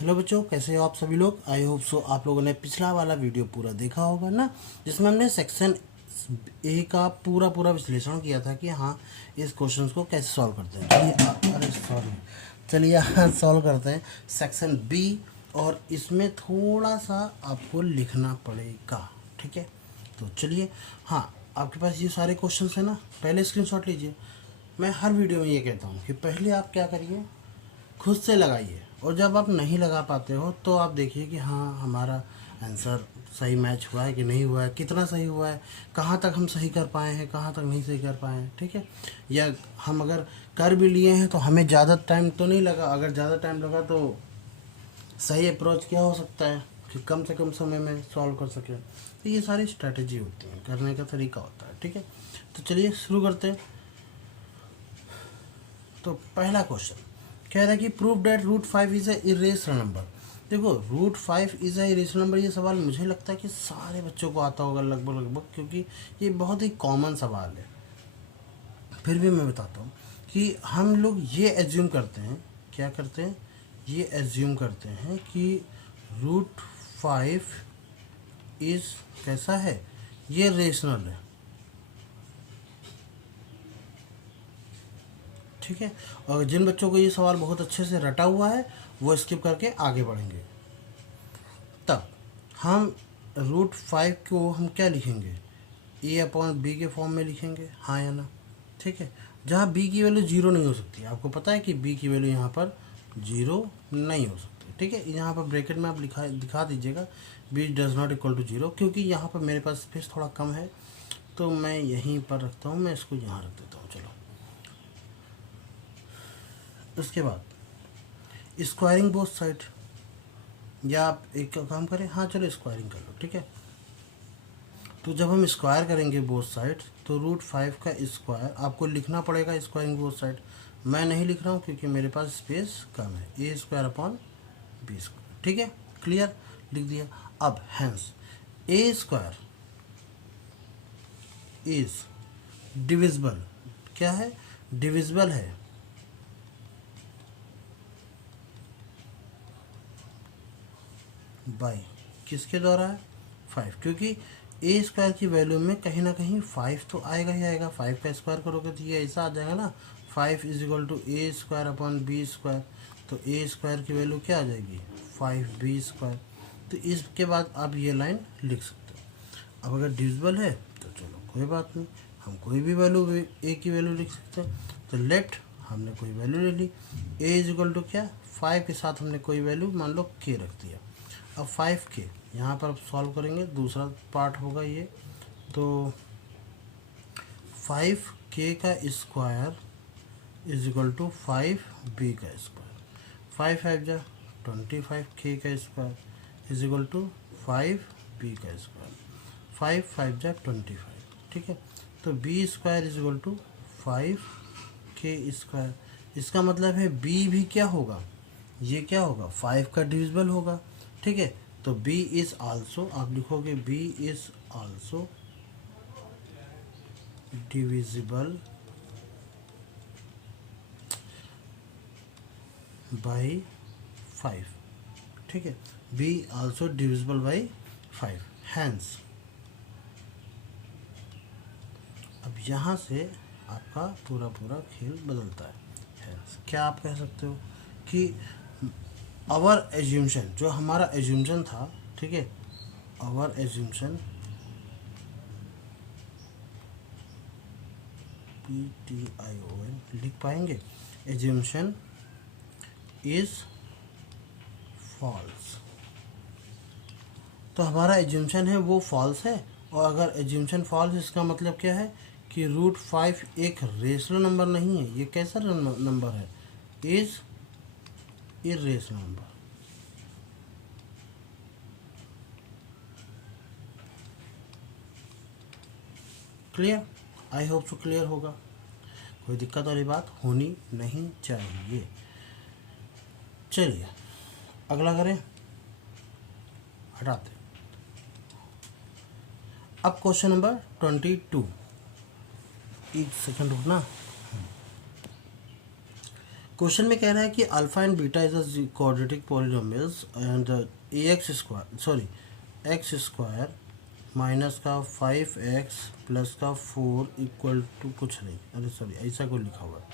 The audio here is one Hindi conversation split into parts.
हेलो बच्चों, कैसे हो आप सभी लोग। आई होप सो आप लोगों ने पिछला वाला वीडियो पूरा देखा होगा ना, जिसमें हमने सेक्शन ए का पूरा पूरा विश्लेषण किया था कि हाँ इस क्वेश्चन को कैसे सॉल्व करते हैं। अरे सॉरी, चलिए यहाँ सॉल्व करते हैं सेक्शन बी। और इसमें थोड़ा सा आपको लिखना पड़ेगा, ठीक है। तो चलिए, हाँ आपके पास ये सारे क्वेश्चन है ना, पहले स्क्रीनशॉट लीजिए। मैं हर वीडियो में ये कहता हूँ कि पहले आप क्या करिए, खुद से लगाइए, और जब आप नहीं लगा पाते हो तो आप देखिए कि हाँ हमारा आंसर सही मैच हुआ है कि नहीं हुआ है, कितना सही हुआ है, कहाँ तक हम सही कर पाए हैं, कहाँ तक नहीं सही कर पाए हैं, ठीक है। या हम अगर कर भी लिए हैं तो हमें ज़्यादा टाइम तो नहीं लगा, अगर ज़्यादा टाइम लगा तो सही अप्रोच क्या हो सकता है कि कम से कम समय में सॉल्व कर सकें। तो ये सारी स्ट्रैटेजी होती है, करने का तरीका होता है, ठीक है। तो चलिए शुरू करते हैं। तो पहला क्वेश्चन कह रहा है कि prove that root 5 is a irrational number. देखो, root 5 is a irrational number, ये सवाल मुझे लगता है कि सारे बच्चों को आता होगा लगभग लगभग, क्योंकि ये बहुत ही कॉमन सवाल है। फिर भी मैं बताता हूँ कि हम लोग ये एज्यूम करते हैं, क्या करते हैं, ये एज्यूम करते हैं कि रूट 5 इज़ कैसा है, ये रेशनल है, ठीक है। और जिन बच्चों को ये सवाल बहुत अच्छे से रटा हुआ है वो स्किप करके आगे बढ़ेंगे। तब हम रूट 5 को हम क्या लिखेंगे, ए अपॉन बी के फॉर्म में लिखेंगे, हाँ या ना, ठीक है। जहाँ बी की वैल्यू जीरो नहीं हो सकती, आपको पता है कि बी की वैल्यू यहाँ पर जीरो नहीं हो सकती, ठीक है। यहाँ पर ब्रैकेट में आप दिखा दीजिएगा B does not equal to zero, क्योंकि यहाँ पर मेरे पास स्पेस थोड़ा कम है तो मैं यहीं पर रखता हूँ, मैं इसको यहाँ रख देता हूँ। चलो, उसके बाद स्क्वायरिंग बोथ साइड, या आप एक काम करें, हाँ चलो स्क्वायरिंग कर लो, ठीक है। तो जब हम स्क्वायर करेंगे बोथ साइड तो रूट 5 का स्क्वायर आपको लिखना पड़ेगा स्क्वायरिंग बोथ साइड। मैं नहीं लिख रहा हूँ क्योंकि मेरे पास स्पेस कम है, A square upon B square, ठीक है। क्लियर, लिख दिया। अब hence A square is divisible, क्या है, डिविजिबल है बाई किसके द्वारा है, 5, क्योंकि ए स्क्वायर की वैल्यू में कहीं ना कहीं 5 तो आएगा ही आएगा। 5 का स्क्वायर करोगे तो ये ऐसा आ जाएगा ना, 5 is equal to A square upon B square. तो ए स्क्वायर की वैल्यू क्या आ जाएगी, 5b स्क्वायर। तो इसके बाद आप ये लाइन लिख सकते हो। अब अगर डिविजिबल है तो चलो कोई बात नहीं, हम कोई भी वैल्यू ए की वैल्यू लिख सकते हैं। तो लेट हमने कोई वैल्यू ले ली, ए इज इक्वल टू क्या, 5 के साथ हमने कोई वैल्यू मान लो के रख दिया। अब 5 के यहाँ पर सॉल्व करेंगे, दूसरा पार्ट होगा ये। तो 5k का square is equal to 5b का स्क्वायर, 5 5 जा 25k का square is equal to 5b का स्क्वायर, 5 5 जा 25, ठीक है। तो b square is equal to 5k square. इसका मतलब है b भी क्या होगा, ये क्या होगा, 5 का डिविजिबल होगा, ठीक है। तो b इज आल्सो, आप लिखोगे b is also divisible by 5, ठीक है। b also divisible by 5, hence. अब यहाँ से आपका पूरा पूरा खेल बदलता है। हैंस क्या आप कह सकते हो कि आवर एज्यूमशन, जो हमारा एज्यूमशन था, ठीक है, आवर एज्यूमशन PTION लिख पाएंगे, एज्यूमशन इज फॉल्स। तो हमारा एज्यूमशन है वो फॉल्स है, और अगर एज्यूमशन फॉल्स इसका मतलब क्या है कि रूट 5 एक रेशनल नंबर नहीं है, ये कैसा नंबर है, is irrational number. Clear, I hope so clear होगा, कोई दिक्कत वाली बात होनी नहीं चाहिए। चलिए अगला करें, हटाते। अब क्वेश्चन नंबर 22, एक सेकंड रुकना। क्वेश्चन में कह रहा है कि alpha and beta is a quadratic polynomials and x square minus का 5x प्लस का 4 इक्वल टू कुछ नहीं, अरे सॉरी ऐसा कोई लिखा हुआ है,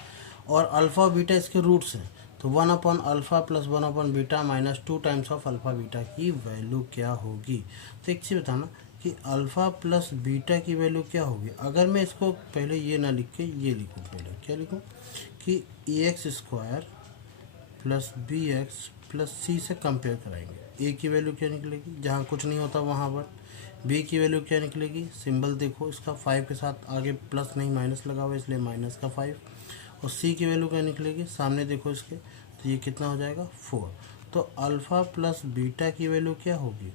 और अल्फ़ा और बीटा इसके रूट्स हैं। तो 1 upon alpha plus 1 upon beta minus 2 times of alpha beta की वैल्यू क्या होगी। तो एक चीज़ बताना कि अल्फ़ा प्लस बीटा की वैल्यू क्या होगी। अगर मैं इसको पहले ये ना लिख के ये लिखूँ, पहले क्या लिखूँ कि x square plus b x plus c से कंपेयर कराएंगे। ए की वैल्यू क्या निकलेगी, जहाँ कुछ नहीं होता वहाँ पर। बी की वैल्यू क्या निकलेगी, सिंबल देखो इसका 5 के साथ आगे प्लस नहीं माइनस लगा हुआ इसलिए माइनस का 5। और सी की वैल्यू क्या निकलेगी, सामने देखो इसके, तो ये कितना हो जाएगा 4। तो अल्फ़ा प्लस बीटा की वैल्यू क्या होगी,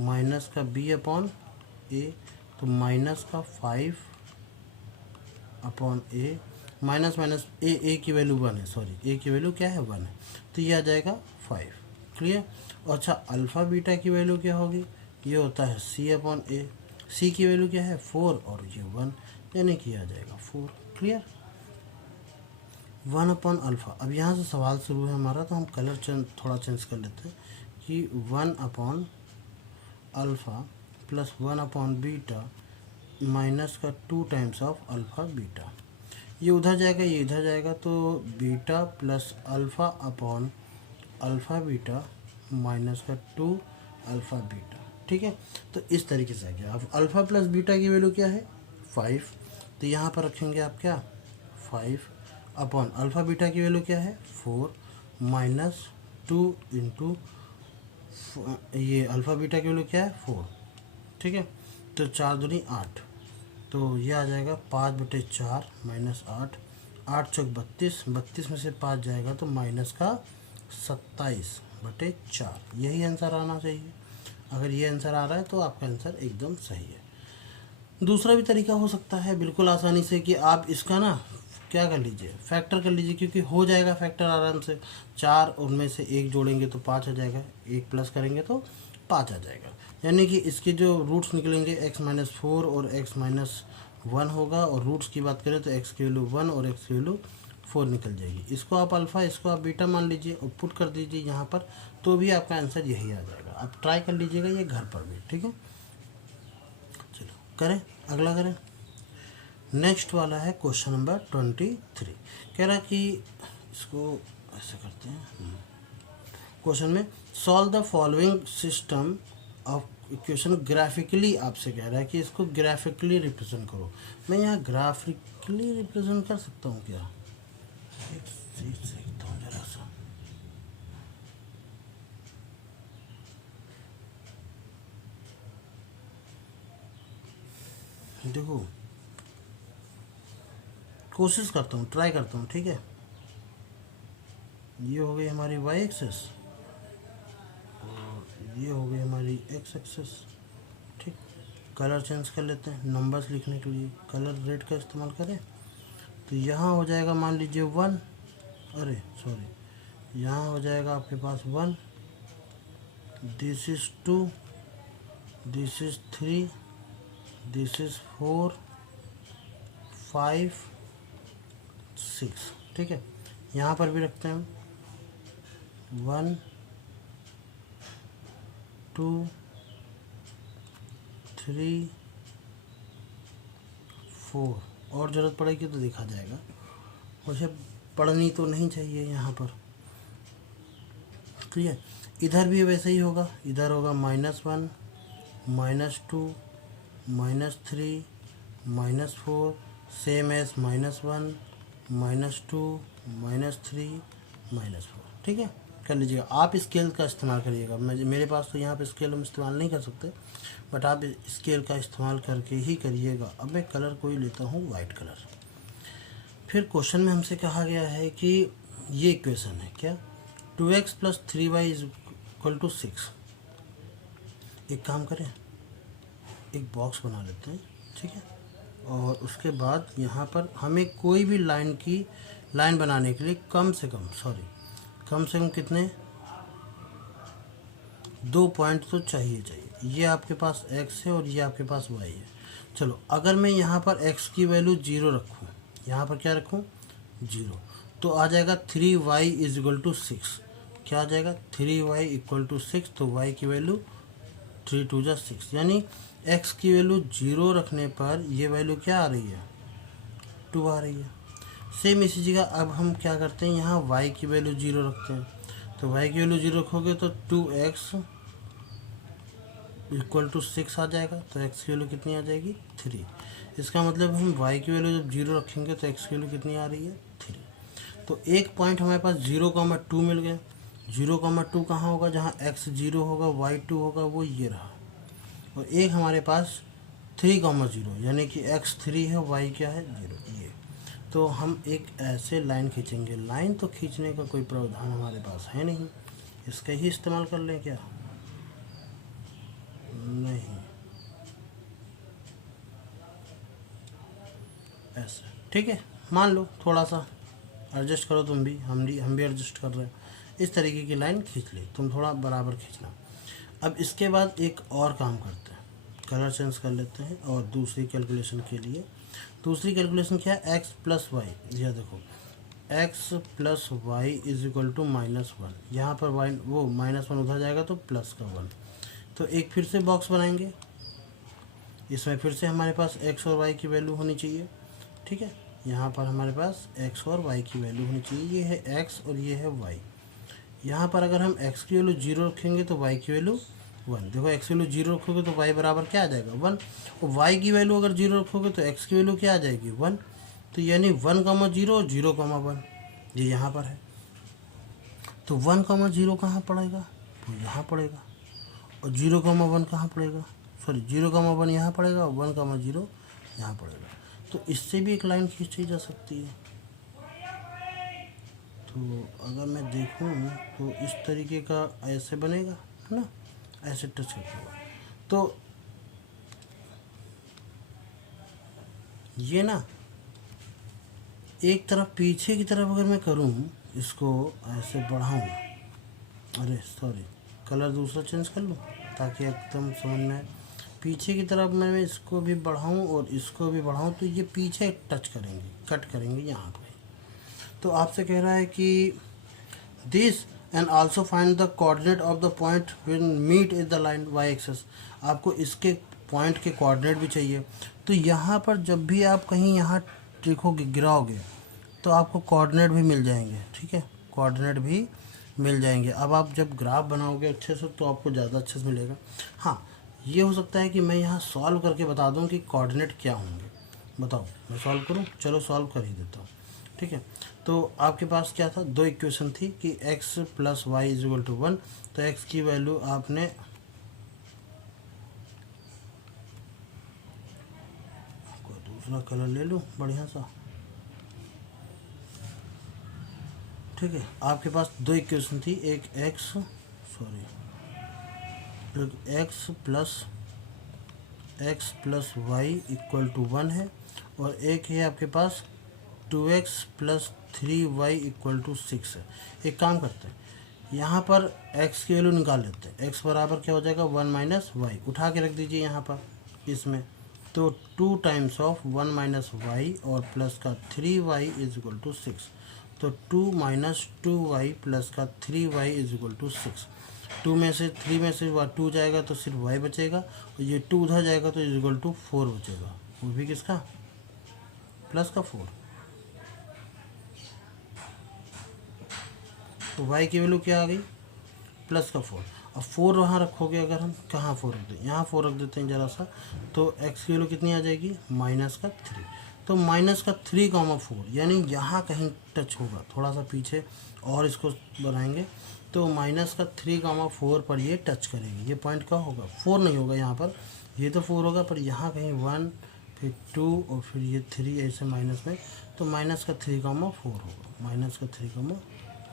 माइनस का बी अपॉन ए, तो माइनस का 5 अपॉन ए, माइनस माइनस ए की वैल्यू 1 है, सॉरी ए की वैल्यू क्या है 1 है, तो ये आ जाएगा 5। क्लियर। और अच्छा अल्फ़ा बीटा की वैल्यू क्या होगी, ये होता है सी अपॉन ए, सी की वैल्यू क्या है 4 और ये 1, यानी कि आ जाएगा 4। क्लियर। 1 अपॉन अल्फ़ा, अब यहाँ से सवाल शुरू है हमारा, तो हम कलर थोड़ा चेंज कर लेते हैं कि 1 upon alpha plus 1 upon beta minus का 2 टाइम्स ऑफ अल्फ़ा बीटा, ये उधर जाएगा ये इधर जाएगा, तो beta plus alpha upon alpha beta minus का 2 अल्फ़ा बीटा। ठीक है, तो इस तरीके से आ गया। अब अल्फ़ा प्लस बीटा की वैल्यू क्या है 5, तो यहाँ पर रखेंगे आप क्या 5 अपॉन अल्फ़ा बीटा की वैल्यू क्या है 4 माइनस 2 इंटू ये अल्फ़ा बीटा की वैल्यू क्या है 4। ठीक है, तो 4 दूनी 8, तो ये आ जाएगा 5/4 माइनस 8, 8 चौक 32, 32 में से 5 जाएगा तो माइनस का 27/4। यही आंसर आना चाहिए। अगर ये आंसर आ रहा है तो आपका आंसर एकदम सही है। दूसरा भी तरीका हो सकता है बिल्कुल आसानी से कि आप इसका ना क्या कर लीजिए, फैक्टर कर लीजिए, क्योंकि हो जाएगा फैक्टर आराम से। 4 उनमें से 1 जोड़ेंगे तो 5 आ जाएगा, 1 प्लस करेंगे तो 5 आ जाएगा, यानी कि इसके जो रूट्स निकलेंगे x-4 और x-1 होगा। और रूट्स की बात करें तो x की वैल्यू 1 और x की वैल्यू 4 निकल जाएगी। इसको आप अल्फ़ा इसको आप बीटा मान लीजिए और पुट कर दीजिए यहाँ पर, तो भी आपका आंसर यही आ जाएगा। आप ट्राई कर लीजिएगा ये घर पर भी। ठीक है, चलो करें, अगला करें। नेक्स्ट वाला है क्वेश्चन नंबर 23। कह रहा है कि इसको ऐसे करते हैं। क्वेश्चन में solve the following system of equation graphically, आपसे कह रहा है कि इसको ग्राफिकली रिप्रेजेंट करो। मैं यहाँ ग्राफिकली रिप्रेजेंट कर सकता हूँ क्या, एक चीज देखता हूँ जरा सा। देखो कोशिश करता हूँ, ट्राई करता हूँ। ठीक है, ये हो गई हमारी वाई एक्सेस और ये हो गई हमारी एक्स एक्सेस। ठीक, कलर चेंज कर लेते हैं नंबर्स लिखने के लिए, कलर रेड का इस्तेमाल करें। तो यहाँ हो जाएगा मान लीजिए 1, अरे सॉरी, यहाँ हो जाएगा आपके पास 1, this is 2, this is 3, this is 4, 5, 6। ठीक है, यहाँ पर भी रखते हैं 1, 2, 3, 4, और ज़रूरत पड़ेगी तो देखा जाएगा। मुझे पढ़नी तो नहीं चाहिए यहाँ पर। क्लियर, इधर भी वैसे ही होगा, इधर होगा -1, -2, -3, -4, सेम एज -1, -2, -3, -4। ठीक है, कर लीजिएगा। आप स्केल का इस्तेमाल करिएगा, मेरे पास तो यहाँ पे स्केल हम इस्तेमाल नहीं कर सकते, बट आप स्केल का इस्तेमाल करके ही करिएगा। अब मैं कलर कोई लेता हूँ वाइट कलर। फिर क्वेश्चन में हमसे कहा गया है कि ये इक्वेशन है क्या, 2x + 3y = 6। एक काम करें, एक बॉक्स बना लेते हैं। ठीक है, और उसके बाद यहाँ पर हमें कोई भी लाइन बनाने के लिए कम से कम कितने 2 पॉइंट तो चाहिए। ये आपके पास x है और ये आपके पास y है। चलो अगर मैं यहाँ पर x की वैल्यू 0 रखूँ, यहाँ पर क्या रखूँ 0, तो आ जाएगा 3y इज इक्वल टू 6। क्या आ जाएगा 3y इक्वल टू 6। तो y की वैल्यू 3 2 जा 6, यानी x की वैल्यू 0 रखने पर ये वैल्यू क्या आ रही है 2 आ रही है। सेम इसी जगह अब हम क्या करते हैं यहाँ y की वैल्यू 0 रखते हैं। तो y की वैल्यू 0 रखोगे तो 2x इक्वल टू 6 आ जाएगा। तो x की वैल्यू कितनी आ जाएगी 3। इसका मतलब हम y की वैल्यू जब 0 रखेंगे तो x की वैल्यू कितनी आ रही है 3। तो एक पॉइंट हमारे पास 0,2 मिल गया। 0,2 कहाँ होगा जहाँ x 0 होगा y 2 होगा, वो ये रहा। और एक हमारे पास 3,0 यानी कि x 3 है y क्या है 0 ये। तो हम एक ऐसे लाइन खींचेंगे। लाइन तो खींचने का कोई प्रावधान हमारे पास है नहीं, इसका ही इस्तेमाल कर लें क्या? नहीं, ऐसे ठीक है। मान लो थोड़ा सा एडजस्ट करो, तुम भी हम भी एडजस्ट कर रहे हैं। इस तरीके की लाइन खींच ली, तुम थोड़ा बराबर खींचना। अब इसके बाद एक और काम करते हैं, कलर चेंज कर लेते हैं और दूसरी कैलकुलेशन के लिए। दूसरी कैलकुलेशन क्या है x प्लस वाई। यह देखो x plus Y is equal to -1। यहाँ पर y वो -1 उधर जाएगा तो प्लस का 1। तो एक फिर से बॉक्स बनाएंगे, इसमें फिर से हमारे पास x और y की वैल्यू होनी चाहिए। ठीक है, यहाँ पर हमारे पास x और y की वैल्यू होनी चाहिए। ये है x और ये है y। यहाँ पर अगर हम x की वैल्यू 0 रखेंगे तो y की वैल्यू 1। देखो x की वैल्यू 0 रखोगे तो y बराबर क्या आ जाएगा 1, और y की वैल्यू अगर 0 रखोगे तो x की वैल्यू क्या आ जाएगी 1। तो यानी 1,0 और 0,1 ये यहाँ पर है। तो 1,0 कहाँ पड़ेगा, तो यहाँ पड़ेगा। और 0,1 कहाँ पड़ेगा, सॉरी 0,1 यहाँ पड़ेगा और 1,0 यहाँ पड़ेगा। तो इससे भी एक लाइन खींची जा सकती है। तो अगर मैं देखूँ तो इस तरीके का ऐसे बनेगा, है ना, ऐसे टच करके हुआ। तो ये ना एक तरफ पीछे की तरफ अगर मैं करूँ, इसको ऐसे बढ़ाऊँ, अरे सॉरी कलर दूसरा चेंज कर लूँ ताकि एकदम समझ में आए। पीछे की तरफ मैं इसको भी बढ़ाऊँ और इसको भी बढ़ाऊँ तो ये पीछे टच करेंगे, कट करेंगे यहाँ पे। तो आपसे कह रहा है कि this and also find the coordinate of the point when meet is the line Y axis. आपको इसके पॉइंट के कोऑर्डिनेट भी चाहिए। तो यहाँ पर जब भी आप कहीं यहाँ देखोगे गिराओगे तो आपको कोऑर्डिनेट भी मिल जाएंगे। ठीक है, कोऑर्डिनेट भी मिल जाएंगे। अब आप जब ग्राफ बनाओगे अच्छे से तो आपको ज़्यादा अच्छे से मिलेगा। हाँ, ये हो सकता है कि मैं यहाँ सॉल्व करके बता दूँ कि कोऑर्डिनेट क्या होंगे। बताओ मैं सॉल्व करूँ? चलो सॉल्व कर ही देता हूँ। ठीक है, तो आपके पास क्या था, दो इक्वेशन थी कि x plus Y is equal to 1। तो x की वैल्यू आपने कोई दूसरा कलर ले लूँ बढ़िया सा। ठीक है, आपके पास दो इक्वेशन थी, एक x plus Y equal to 1 है और एक है आपके पास 2x plus 3y equal to 6 है। एक काम करते हैं, यहाँ पर x की वैल्यू निकाल लेते हैं। x बराबर क्या हो जाएगा 1 माइनस वाई, उठा के रख दीजिए यहाँ पर इसमें। तो 2 टाइम्स ऑफ 1 माइनस वाई और प्लस का 3y इज इक्वल टू 6। तो 2 माइनस 2y प्लस का 3y इज इक्वल टू 6। 2 में से 3 में से 2 जाएगा तो सिर्फ y बचेगा और ये 2 उधर जाएगा तो इज इक्वल टू 4 बचेगा, वो भी किसका प्लस का 4। तो y की वैल्यू क्या आ गई प्लस का 4। अब 4 वहाँ रखोगे, अगर हम कहाँ 4 रख दें, यहाँ 4 रख देते हैं ज़रा सा। तो x की वैल्यू कितनी आ जाएगी माइनस का 3। तो माइनस का 3,4 यानी यहाँ कहीं टच होगा, थोड़ा सा पीछे और इसको बनाएंगे तो माइनस का 3,4 पर ये टच करेगी। ये पॉइंट का होगा 4 नहीं होगा यहाँ पर, ये तो 4 होगा पर यहाँ कहीं 1 फिर 2 और फिर ये 3 ऐसे माइनस में, तो माइनस का 3,4 होगा, माइनस का 3,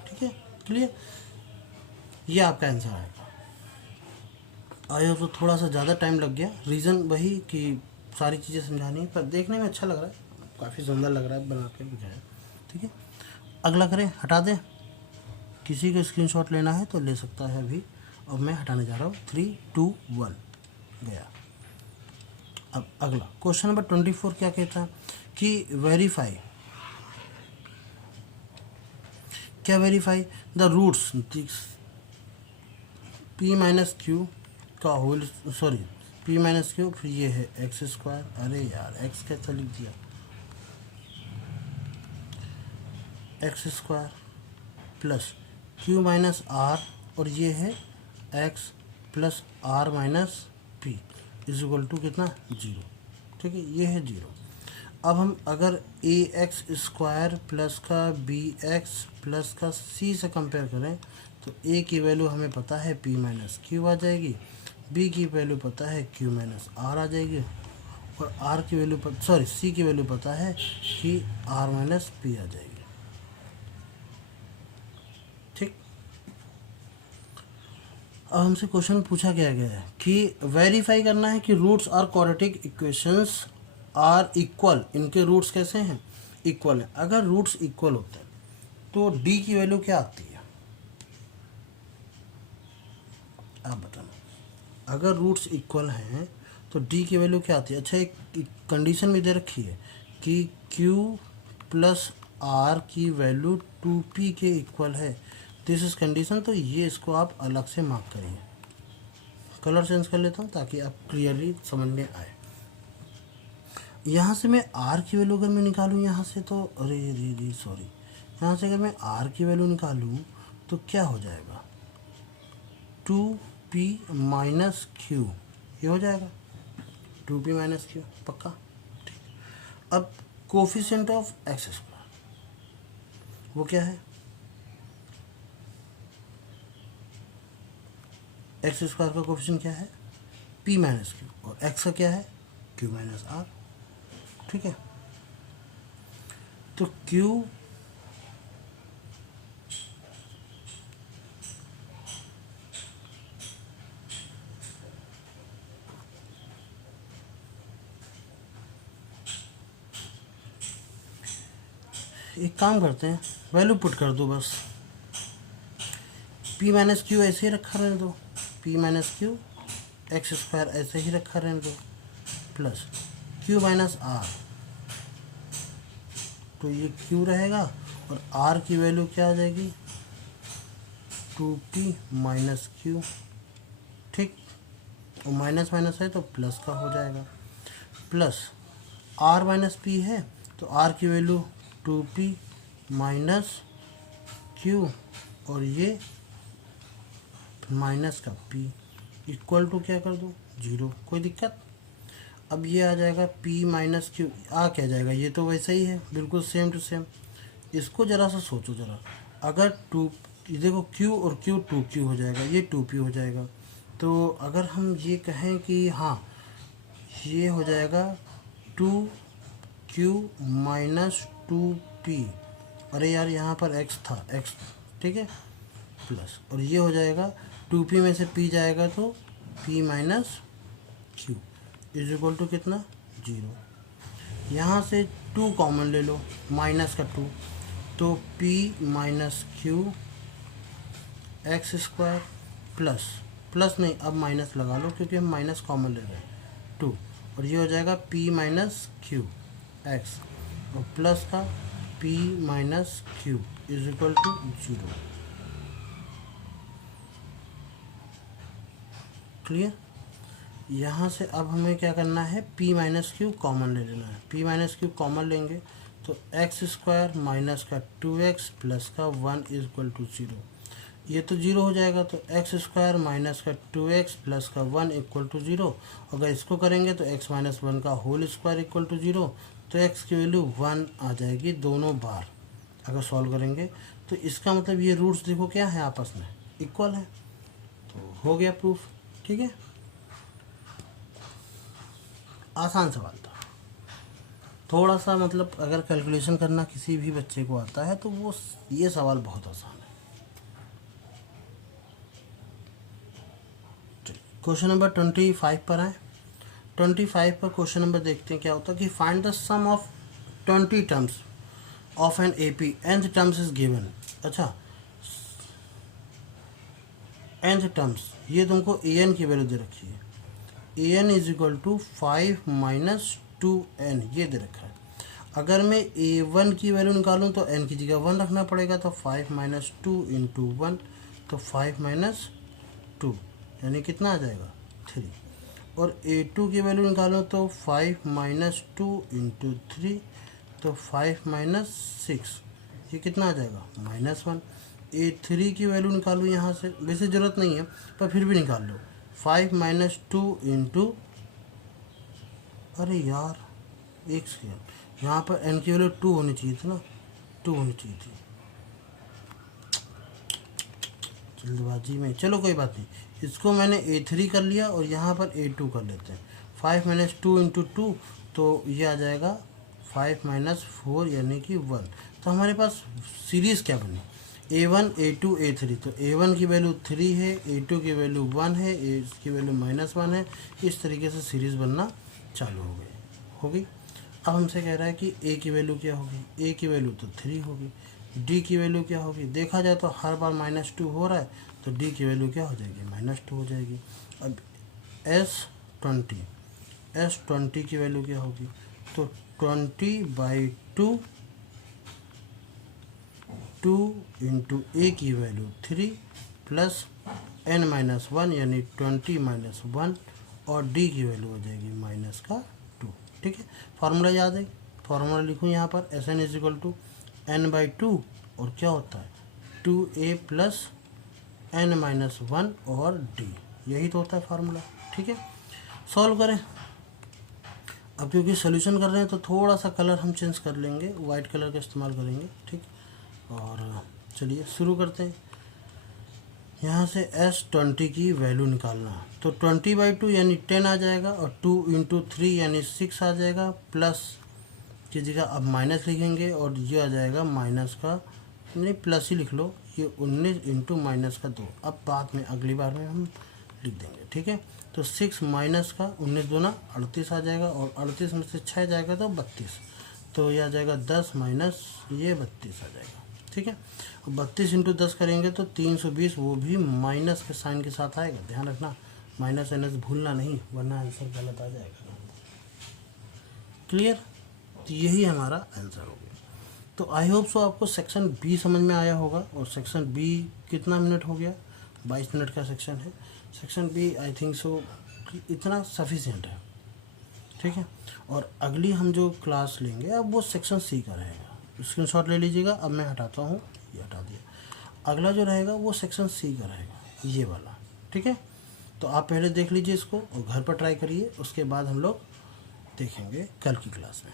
ठीक है क्लियर। ये आपका आंसर आएगा। आया तो थोड़ा सा ज़्यादा टाइम लग गया, रीज़न वही कि सारी चीज़ें समझानी है, पर देखने में अच्छा लग रहा है, काफ़ी सुंदर लग रहा है बना के बुझाया। ठीक है, अगला करें, हटा दें। किसी को स्क्रीनशॉट लेना है तो ले सकता है अभी, और मैं हटाने जा रहा हूँ। 3 2 1 गया। अब अगला क्वेश्चन नंबर 24 क्या कहता है कि वेरीफाई क्या verify the roots p minus q का whole, sorry p minus q, फिर ये है एक्स स्क्वायर, अरे यार एक्स कैसे लिख दिया, X square plus Q minus R, और ये है X plus R minus P is equal to कितना, जीरो। ठीक है, ये है जीरो। अब हम अगर ए एक्स स्क्वायर प्लस का बी एक्स प्लस का सी से कंपेयर करें तो ए की वैल्यू हमें पता है पी माइनस क्यू आ जाएगी, बी की वैल्यू पता है क्यू माइनस आर आ जाएगी, और आर की वैल्यू सॉरी सी की वैल्यू पता है कि आर माइनस पी आ जाएगी। ठीक, अब हमसे क्वेश्चन पूछा गया है कि वेरीफाई करना है कि roots are quadratic equations are equal, इनके रूट्स कैसे हैं, इक्वल है। अगर रूट्स इक्वल होते हैं तो डी की वैल्यू क्या आती है, आप बताना। अगर रूट्स इक्वल हैं तो डी की वैल्यू क्या आती है। अच्छा, एक कंडीशन भी दे रखी है कि क्यू प्लस आर की वैल्यू 2p के इक्वल है, दिस इज कंडीशन। तो ये इसको आप अलग से मार्क करिए। कलर चेंज कर लेता हूँ ताकि आप क्लियरली समझ में आए। यहाँ से मैं आर की वैल्यू अगर मैं निकालूँ यहाँ से तो अरे रे रे सॉरी, यहाँ से अगर मैं आर की वैल्यू निकालूँ तो क्या हो जाएगा, 2p माइनस क्यू, ये हो जाएगा 2p माइनस क्यू, पक्का। ठीक, अब कोफिशिएंट ऑफ एक्स स्क्वायर वो क्या है, एक्स स्क्वायर का कोफिशिएंट क्या है, p माइनस क्यू, और x का क्या है, q माइनस आर। ठीक है, तो q एक काम करते हैं, वैल्यू पुट कर दो बस, p माइनस क्यू ऐसे ही रखा रहने दो, p minus Q x square ऐसे ही रखा रहने दो, प्लस q माइनस आर, तो ये q रहेगा, और r की वैल्यू क्या आ जाएगी, 2p माइनस क्यू। ठीक, और माइनस माइनस है तो प्लस का हो जाएगा, प्लस r माइनस पी है तो r की वैल्यू 2p माइनस क्यू, और ये माइनस का p इक्वल टू क्या कर दो, जीरो। कोई दिक्कत। अब ये आ जाएगा p माइनस क्यू, आ क्या जाएगा, ये तो वैसा ही है बिल्कुल सेम टू सेम। इसको ज़रा सा सोचो ज़रा, अगर देखो q और q 2q हो जाएगा, ये 2p हो जाएगा। तो अगर हम ये कहें कि हाँ ये हो जाएगा 2q माइनस 2p, अरे यार यहाँ पर x था, x, ठीक है, प्लस, और ये हो जाएगा 2p में से p जाएगा तो p minus q is equal to कितना, जीरो। यहाँ से 2 कॉमन ले लो, माइनस का 2, तो p minus Q x square plus नहीं, अब माइनस लगा लो क्योंकि हम माइनस कॉमन ले रहे हैं, 2, और ये हो जाएगा p माइनस क्यू एक्स, और प्लस का p minus Q is equal to zero. Clear. यहाँ से अब हमें क्या करना है, p माइनस क्यू कॉमन ले लेना है। p माइनस क्यू कॉमन लेंगे तो एक्स स्क्वायर माइनस का 2x प्लस का 1 इज इक्वल टू जीरो, ये तो जीरो हो जाएगा। तो एक्स स्क्वायर माइनस का 2x प्लस का 1 इक्वल टू जीरो। अगर इसको करेंगे तो x माइनस 1 का whole square equal to zero, तो x की वैल्यू 1 आ जाएगी दोनों बार अगर सॉल्व करेंगे। तो इसका मतलब ये रूट्स देखो क्या है, आपस में इक्वल है, तो हो गया प्रूफ। ठीक है, आसान सवाल था थोड़ा सा, मतलब अगर कैलकुलेशन करना किसी भी बच्चे को आता है तो वो ये सवाल बहुत आसान है। क्वेश्चन नंबर 25 पर आए। 25 पर क्वेश्चन नंबर देखते हैं क्या होता है कि find the sum of 20 terms of an AP, nth terms is given. अच्छा, nth टर्म्स ये तुमको an की वैल्यू दे रखी है, an is equal to 5 minus 2n, ये दे रखा है। अगर मैं a1 की वैल्यू निकालूं तो n की जगह 1 रखना पड़ेगा, तो 5 माइनस 2 इंटू 1, तो 5 माइनस 2 यानी कितना आ जाएगा 3। और a2 की वैल्यू निकालो तो 5 माइनस 2 इंटू 3, तो 5 माइनस 6, ये कितना आ जाएगा -1। a3 की वैल्यू निकालो यहाँ से, वैसे ज़रूरत नहीं है पर फिर भी निकाल लो। 5 माइनस 2 इंटू, अरे यार एक सेकेंड, यहाँ पर n की वैल्यू 2 होनी चाहिए थी ना, 2 होनी चाहिए थी जल्दबाजी में। चलो कोई बात नहीं, इसको मैंने a3 कर लिया और यहाँ पर a2 कर लेते हैं। 5 माइनस 2 इंटू 2, तो ये आ जाएगा 5 माइनस 4 यानी कि 1। तो हमारे पास सीरीज़ क्या बनी, a1 a2 a3। तो a1 की वैल्यू 3 है, a2 की वैल्यू 1 है, इसकी वैल्यू -1 है। इस तरीके से सीरीज़ बनना चालू हो गई। अब हमसे कह रहा है कि a की वैल्यू क्या होगी, a की वैल्यू तो 3 होगी, d की वैल्यू क्या होगी। देखा जाए तो हर बार -2 हो रहा है, तो d की वैल्यू क्या हो जाएगी -2 हो जाएगी। अब S20 की वैल्यू क्या होगी, तो 20/2, 2 इंटू a की वैल्यू 3 प्लस n-1 यानी 20-1, और d की वैल्यू हो जाएगी -2। ठीक है, फार्मूला याद है, फार्मूला लिखूँ यहाँ पर, Sn = n/2, और क्या होता है 2a प्लस n-1 और d, यही तो होता है फार्मूला। ठीक है, सॉल्व करें। अब क्योंकि सोल्यूशन कर रहे हैं तो थोड़ा सा कलर हम चेंज कर लेंगे, वाइट कलर का इस्तेमाल करेंगे। ठीक, और चलिए शुरू करते हैं। यहाँ से S20 की वैल्यू निकालना, तो 20/2 यानी 10 आ जाएगा, और 2 इंटू 3 यानी 6 आ जाएगा, प्लस की जगह अब माइनस लिखेंगे, और ये आ जाएगा माइनस का, नहीं प्लस ही लिख लो, ये 19 इंटू -2। अब बाद में अगली बार में हम लिख देंगे। ठीक है, तो 6 माइनस का 19 दूना 38 आ जाएगा, और 38 में से 6 जाएगा तो 32, तो ये आ जाएगा 10 माइनस ये 32 आ जाएगा। ठीक है, 32 इंटू 10 करेंगे तो 320, वो भी माइनस के साइन के साथ आएगा, ध्यान रखना, माइनस एनस भूलना नहीं, वरना आंसर गलत आ जाएगा। क्लियर, तो यही हमारा आंसर हो गया। तो आई होप सो आपको सेक्शन बी समझ में आया होगा। और सेक्शन बी कितना मिनट हो गया, 22 मिनट का सेक्शन है। Section B I think so इतना सफिशिएंट है। ठीक है, और अगली हम जो क्लास लेंगे अब वो सेक्शन सी का रहेगा, स्क्रीनशॉट ले लीजिएगा। अब मैं हटाता हूँ, ये हटा दिया। अगला जो रहेगा वो सेक्शन सी का रहेगा, ये वाला। ठीक है, तो आप पहले देख लीजिए इसको और घर पर ट्राई करिए, उसके बाद हम लोग देखेंगे कल की क्लास में।